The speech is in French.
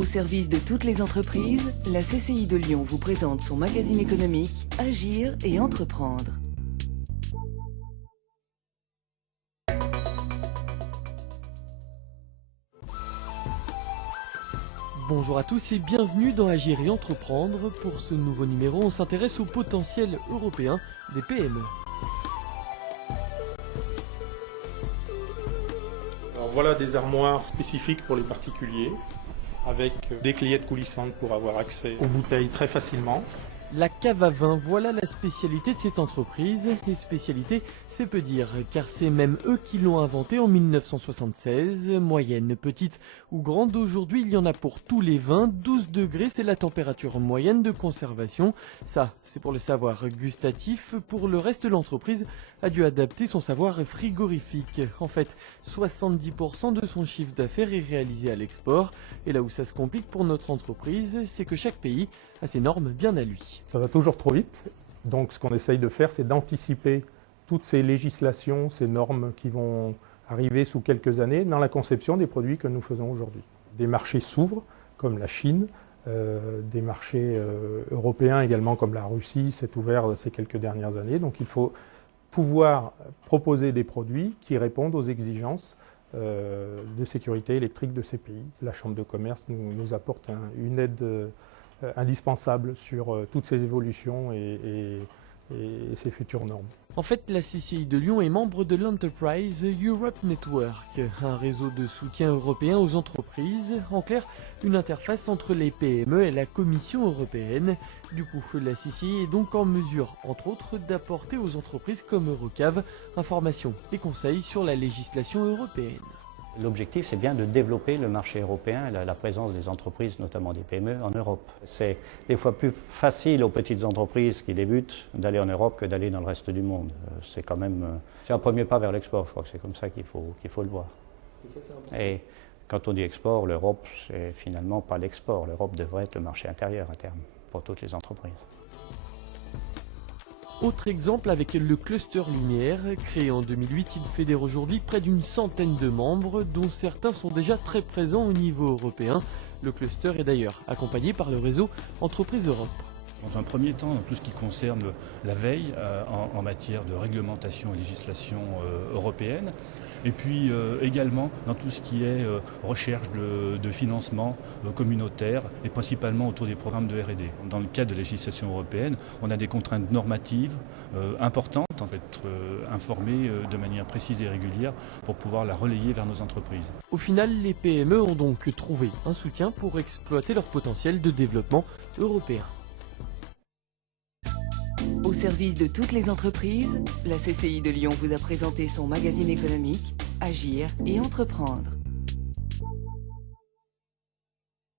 Au service de toutes les entreprises, la CCI de Lyon vous présente son magazine économique Agir et entreprendre. Bonjour à tous et bienvenue dans Agir et entreprendre. Pour ce nouveau numéro, on s'intéresse au potentiel européen des PME. Alors voilà des armoires spécifiques pour les particuliers, avec des cleillettes coulissantes pour avoir accès aux bouteilles très facilement. La cave à vin, voilà la spécialité de cette entreprise. Et spécialité, c'est peu dire, car c'est même eux qui l'ont inventé en 1976. Moyenne, petite ou grande, aujourd'hui il y en a pour tous les vins. 12 degrés, c'est la température moyenne de conservation. Ça, c'est pour le savoir gustatif. Pour le reste, l'entreprise a dû adapter son savoir frigorifique. En fait, 70% de son chiffre d'affaires est réalisé à l'export. Et là où ça se complique pour notre entreprise, c'est que chaque pays a ses normes bien à lui. Ça va toujours trop vite, donc ce qu'on essaye de faire, c'est d'anticiper toutes ces législations, ces normes qui vont arriver sous quelques années dans la conception des produits que nous faisons aujourd'hui. Des marchés s'ouvrent, comme la Chine, des marchés européens également, comme la Russie, s'est ouvert ces quelques dernières années. Donc il faut pouvoir proposer des produits qui répondent aux exigences de sécurité électrique de ces pays. La Chambre de commerce nous apporte une aide indispensable sur toutes ces évolutions et ces futures normes. En fait, la CCI de Lyon est membre de l'Enterprise Europe Network, un réseau de soutien européen aux entreprises. En clair, une interface entre les PME et la Commission européenne. Du coup, la CCI est donc en mesure, entre autres, d'apporter aux entreprises comme Eurocave informations et conseils sur la législation européenne. L'objectif, c'est bien de développer le marché européen et la présence des entreprises, notamment des PME, en Europe. C'est des fois plus facile aux petites entreprises qui débutent d'aller en Europe que d'aller dans le reste du monde. C'est quand même un premier pas vers l'export, je crois que c'est comme ça qu'il faut le voir. Et quand on dit export, l'Europe, c'est finalement pas l'export. L'Europe devrait être le marché intérieur à terme pour toutes les entreprises. Autre exemple avec le Cluster Lumière, créé en 2008, il fédère aujourd'hui près d'une centaine de membres, dont certains sont déjà très présents au niveau européen. Le cluster est d'ailleurs accompagné par le réseau Entreprises Europe. Dans un premier temps, dans tout ce qui concerne la veille en matière de réglementation et législation européenne, et puis également dans tout ce qui est recherche de financement communautaire et principalement autour des programmes de R&D. Dans le cadre de la législation européenne, on a des contraintes normatives importantes, en fait, être informés de manière précise et régulière pour pouvoir la relayer vers nos entreprises. Au final, les PME ont donc trouvé un soutien pour exploiter leur potentiel de développement européen. Au service de toutes les entreprises, la CCI de Lyon vous a présenté son magazine économique Agir et entreprendre.